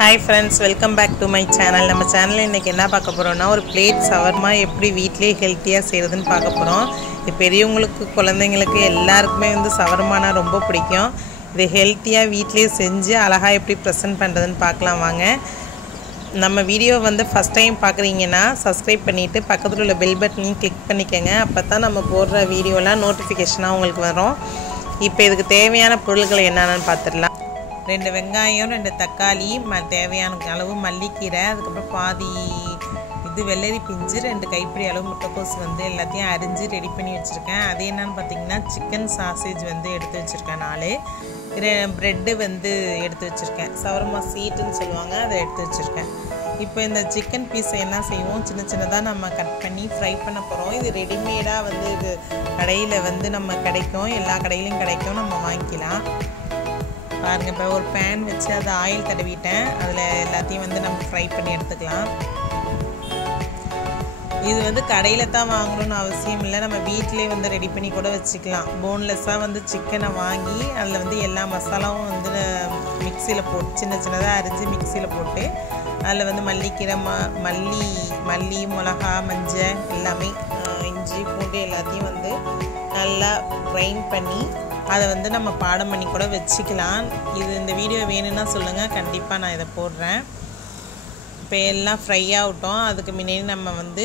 Hi friends, welcome back to my channel. நம்ம சேனல்ல இன்னைக்கு என்ன பார்க்க போறோம்னா ஒரு பிளேட் shawarma எப்படி வீட்லயே ஹெல்தியா செய்யறதுன்னு பார்க்க போறோம். இது பெரியவங்களுக்கு குழந்தைகளுக்கு எல்லாருக்குமே வந்து shawarmaனா ரொம்ப பிடிக்கும். இது ஹெல்தியா வீட்லயே செஞ்சு அழகா எப்படி பிரசன்ட் பண்றதுன்னு பார்க்கலாம் வாங்க. நம்ம வீடியோ வந்து ஃபர்ஸ்ட் டைம் பார்க்குறீங்கன்னா சப்ஸ்கிரைப் பண்ணிட்டு பக்கத்துல உள்ள பெல் பட்டனையும் கிளிக் பண்ணிக்கங்க. அப்பதான் நம்ம போடுற வீடியோலாம் நோட்டிஃபிகேஷனா உங்களுக்கு வரும். இப்போ இதுக்கு தேவையான பொருட்கள் என்னன்னு பார்த்துடலாம். 2 வெங்காயம் 2 தக்காளி தேவையான அளவு மல்லிக்கீரை அதுக்கப்புறம் பாதி இது வெள்ளரி பிஞ்சு 2 கைப்பிடி அளவு முட்டைக்கோஸ் வந்து எல்லாத்தையும் அரிஞ்சு ரெடி பண்ணி வச்சுருக்கேன். அது என்னன்னு பார்த்தீங்கன்னா சிக்கன் சாசேஜ் வந்து எடுத்து வச்சுருக்கேன் 4 ப்ரெட்டு வந்து எடுத்து வச்சுருக்கேன். ஷவர்மா சீட்டுன்னு சொல்லுவாங்க, அதை எடுத்து வச்சுருக்கேன். இப்போ இந்த சிக்கன் பீஸை என்ன செய்வோம், சின்ன சின்னதாக நம்ம கட் பண்ணி ஃப்ரை பண்ண போகிறோம். இது ரெடிமேடாக வந்து இது கடையில் வந்து நம்ம கிடைக்கும், எல்லா கடையிலையும் கிடைக்கும், நம்ம வாங்கிக்கலாம். பாருங்கள், இப்போ ஒரு பேன் வச்சு அதை ஆயில் தடவிட்டேன். அதில் எல்லாத்தையும் வந்து நம்ம ஃப்ரை பண்ணி எடுத்துக்கலாம். இது வந்து கடையில் தான் வாங்கணும்னு அவசியம் இல்லை, நம்ம வீட்டிலே வந்து ரெடி பண்ணி கூட வச்சுக்கலாம். போன்லெஸ்ஸாக வந்து சிக்கனை வாங்கி அதில் வந்து எல்லா மசாலாவும் வந்து மிக்சியில் போட்டு சின்ன சின்னதாக அரிஞ்சு மிக்சியில் போட்டு அதில் வந்து மல்லிக்கீரை மல்லி மிளகா மஞ்சள் எல்லாமே இஞ்சி பூண்டு எல்லாத்தையும் வந்து நல்லா கிரைண்ட் பண்ணி அதை வந்து நம்ம பாடம் பண்ணி கூட வச்சுக்கலாம். இது இந்த வீடியோ வேணும்னா சொல்லுங்கள், கண்டிப்பாக நான் இதை போடுறேன். இப்போ எல்லாம் ஃப்ரை ஆகட்டும். அதுக்கு முன்னாடி நம்ம வந்து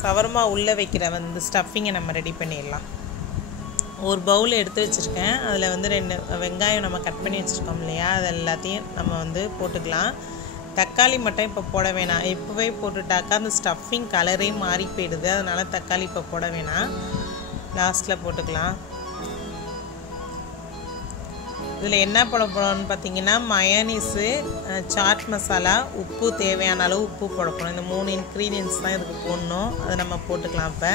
ஷவர்மா உள்ளே வைக்கிற வந்து ஸ்டஃபிங்கை நம்ம ரெடி பண்ணிடலாம். ஒரு பவுல் எடுத்து வச்சுருக்கேன். அதில் வந்து 2 வெங்காயம் நம்ம கட் பண்ணி வச்சுருக்கோம் இல்லையா, அது எல்லாத்தையும் நம்ம வந்து போட்டுக்கலாம். தக்காளி மட்டும் இப்போ போட வேணாம், இப்போவே போட்டுட்டாக்கா அந்த ஸ்டஃபிங் கலரே மாறி போயிடுது. அதனால் தக்காளி இப்போ போட வேணாம், லாஸ்ட்டில் போட்டுக்கலாம். இதில் என்ன போட போகிறோம்னு பார்த்தீங்கன்னா மயோனீஸு, சாட் மசாலா, உப்பு, தேவையான அளவு உப்பு போட போகிறோம். இந்த 3 இன்க்ரீடியன்ட்ஸ் தான் இதுக்கு போடணும், அதை நம்ம போட்டுக்கலாம். இப்போ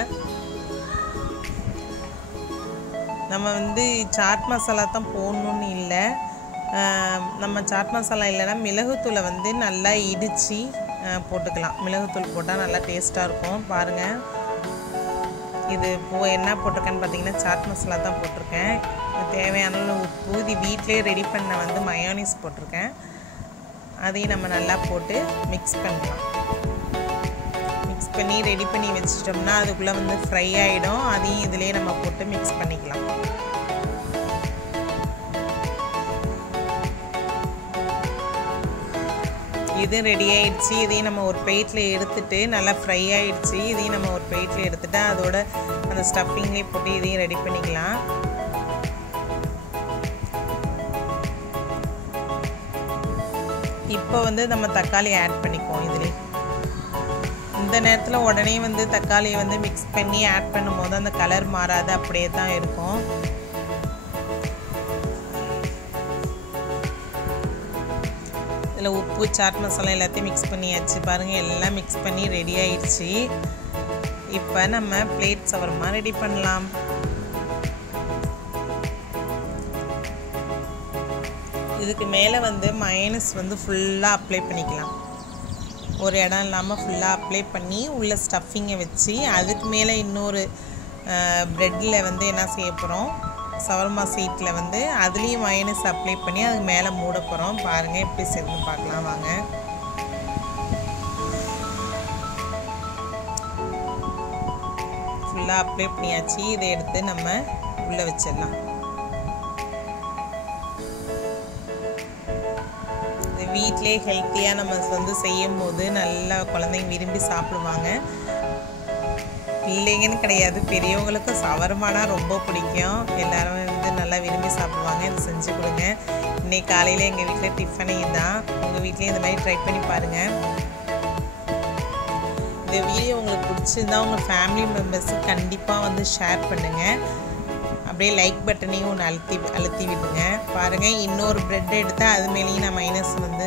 நம்ம வந்து சாட் மசாலா தான் போடணுன்னு இல்லை, நம்ம சாட் மசாலா இல்லைன்னா மிளகுத்தூளை வந்து நல்லா இடித்து போட்டுக்கலாம். மிளகுத்தூள் போட்டால் நல்லா டேஸ்ட்டாக இருக்கும். பாருங்கள், இது என்ன போட்டிருக்கேன்னு பார்த்தீங்கன்னா சாட் மசாலா தான் போட்டிருக்கேன். தேவையான உப்பு, இது வீட்டிலே ரெடி பண்ண வந்து மயோனீஸ் போட்டிருக்கேன். அதையும் நம்ம நல்லா போட்டு மிக்ஸ் பண்ணலாம். மிக்ஸ் பண்ணி ரெடி பண்ணி வச்சிட்டோம்னா அதுக்குள்ளே வந்து ஃப்ரை ஆகிடும். அதையும் இதிலே நம்ம போட்டு மிக்ஸ் பண்ணிக்கலாம். இது ரெடி ஆகிடுச்சு. இதையும் நம்ம ஒரு பிளேட்டில் எடுத்துகிட்டு நல்லா ஃப்ரை ஆகிடுச்சு. இதையும் நம்ம ஒரு பிளேட்டில் எடுத்துகிட்டு அதோட அந்த ஸ்டஃபிங்லேயே போட்டு இதையும் ரெடி பண்ணிக்கலாம். இப்போ வந்து நம்ம தக்காளி ஆட் பண்ணிக்குவோம் இதில். இந்த நேரத்தில் உடனே வந்து தக்காளியை வந்து மிக்ஸ் பண்ணி ஆட் பண்ணும்போது அந்த கலர் மாறாது, அப்படியே தான் இருக்கும். இதில் உப்பு, சாட் மசாலா எல்லாத்தையும் மிக்ஸ் பண்ணியாச்சு. பாருங்கள், எல்லாம் மிக்ஸ் பண்ணி ரெடி ஆயிடுச்சு. இப்போ நம்ம பிளேட் ஷவர்மா ரெடி பண்ணலாம். இதுக்கு மேலே வந்து மயோனீஸ் வந்து ஃபுல்லாக அப்ளை பண்ணிக்கலாம். ஒரு இடம் இல்லாமல் ஃபுல்லாக அப்ளை பண்ணி உள்ள ஸ்டஃபிங்கை வச்சு அதுக்கு மேலே இன்னொரு ப்ரெட்டில் வந்து என்ன செய்ய போகிறோம், ஷவர்மா சீட்டில் வந்து அதுலேயும் மயோனீஸ் அப்ளை பண்ணி அதுக்கு மேலே மூட போகிறோம். பாருங்கள் எப்படி செய்யணும்னு பார்க்கலாம் வாங்க. ஃபுல்லாக அப்ளை பண்ணியாச்சு. இதை எடுத்து நம்ம உள்ளே வச்சிடலாம். இது வீட்டிலே ஹெல்த்தியாக நம்ம வந்து செய்யும் போது நல்லா குழந்தைங்க விரும்பி சாப்பிடுவாங்க. பிள்ளைங்கன்னு கிடையாது, பெரியவங்களுக்கும் ஷவர்மானா ரொம்ப பிடிக்கும். எல்லோரும் வந்து நல்லா விரும்பி சாப்பிடுவாங்க. இதை செஞ்சு கொடுங்க. இன்றைக்கி காலையில் எங்கள் வீட்டில் டிஃபனையும் தான். உங்கள் வீட்லேயும் இந்த மாதிரி ட்ரை பண்ணி பாருங்கள். இந்த வீடியோ உங்களுக்கு பிடிச்சிருந்தா உங்கள் ஃபேமிலி மெம்பர்ஸுக்கு கண்டிப்பாக வந்து ஷேர் பண்ணுங்கள். அப்படியே லைக் பட்டனையும் ஒன்று அழுத்தி விடுங்க. பாருங்கள், இன்னொரு ப்ரெட் எடுத்து அது மேலேயும் நான் மைனஸ் வந்து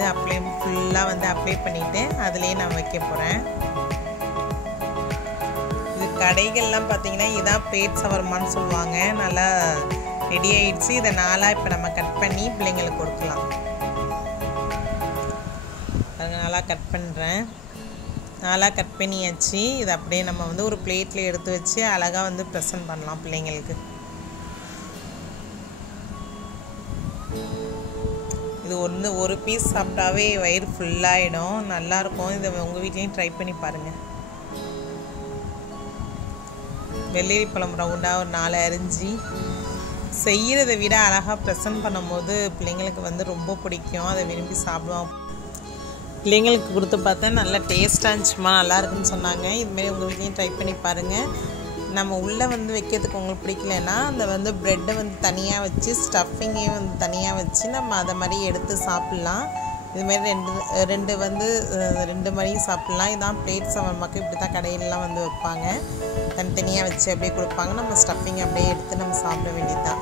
ஃபுல்லாக வந்து அப்ளை பண்ணிவிட்டு அதுலேயே நான் வைக்க போகிறேன். கடைகள்லாம் பார்த்தீங்கன்னா இதான் பிளேட் ஷவர்மான்னு சொல்லுவாங்க. நல்லா ரெடி ஆகிடுச்சு. இதை 4ஆக இப்போ நம்ம கட் பண்ணி பிள்ளைங்களுக்கு கொடுக்கலாம். அதுங்க நல்லா கட் பண்ணுறேன். 4ஆக கட் பண்ணியாச்சு. இதை அப்படியே நம்ம வந்து ஒரு பிளேட்டில் எடுத்து வச்சு அழகாக வந்து ப்ரெசன்ட் பண்ணலாம் பிள்ளைங்களுக்கு. இது ஒரு பீஸ் சாப்பிட்டாவே வயிறு ஃபுல்லாகிடும். நல்லாயிருக்கும். இதை உங்கள் வீட்லேயும் ட்ரை பண்ணி பாருங்கள். வெள்ளரி பழம் ரவுண்டாக ஒரு 4 அரிஞ்சு செய்கிறத விட அழகாக ப்ரெசன்ட் பண்ணும்போது பிள்ளைங்களுக்கு ரொம்ப பிடிக்கும். அதை விரும்பி சாப்பிடுவோம். பிள்ளைங்களுக்கு கொடுத்து பார்த்தேன், நல்லா டேஸ்ட்டாக இருந்துச்சுமா, நல்லா இருக்குன்னு சொன்னாங்க. இதுமாரி உங்கள் வீட்லேயும் ட்ரை பண்ணி பாருங்கள். நம்ம உள்ளே வைக்கிறதுக்கு உங்களுக்கு பிடிக்கலன்னா அந்த ப்ரெட்டை தனியாக வச்சு ஸ்டஃபிங்கையும் தனியாக வச்சு நம்ம அதை மாதிரி எடுத்து சாப்பிட்லாம். இதுமாரி ரெண்டு மாதிரியும் சாப்பிட்லாம். இதான் பிளேட் சவர்மாக்கு இப்படி தான் கடையிலலாம் வைப்பாங்க. தனித்தனியாக வச்சு அப்படியே கொடுப்பாங்க. நம்ம ஸ்டஃபிங் அப்படியே எடுத்து நம்ம சாப்பிட வேண்டியது தான்.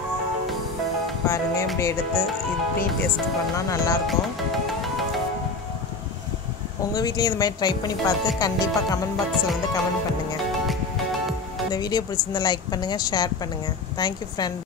பாருங்கள், இப்படி எடுத்து இப்படியும் டேஸ்ட் பண்ணால் நல்லாயிருக்கும். உங்கள் வீட்லேயும் இது மாதிரி ட்ரை பண்ணி பார்த்து கண்டிப்பாக கமெண்ட் பாக்ஸில் கமெண்ட் பண்ணுங்கள். இந்த வீடியோ பிடிச்சிருந்தா லைக் பண்ணுங்கள், ஷேர் பண்ணுங்கள். Thank you friend.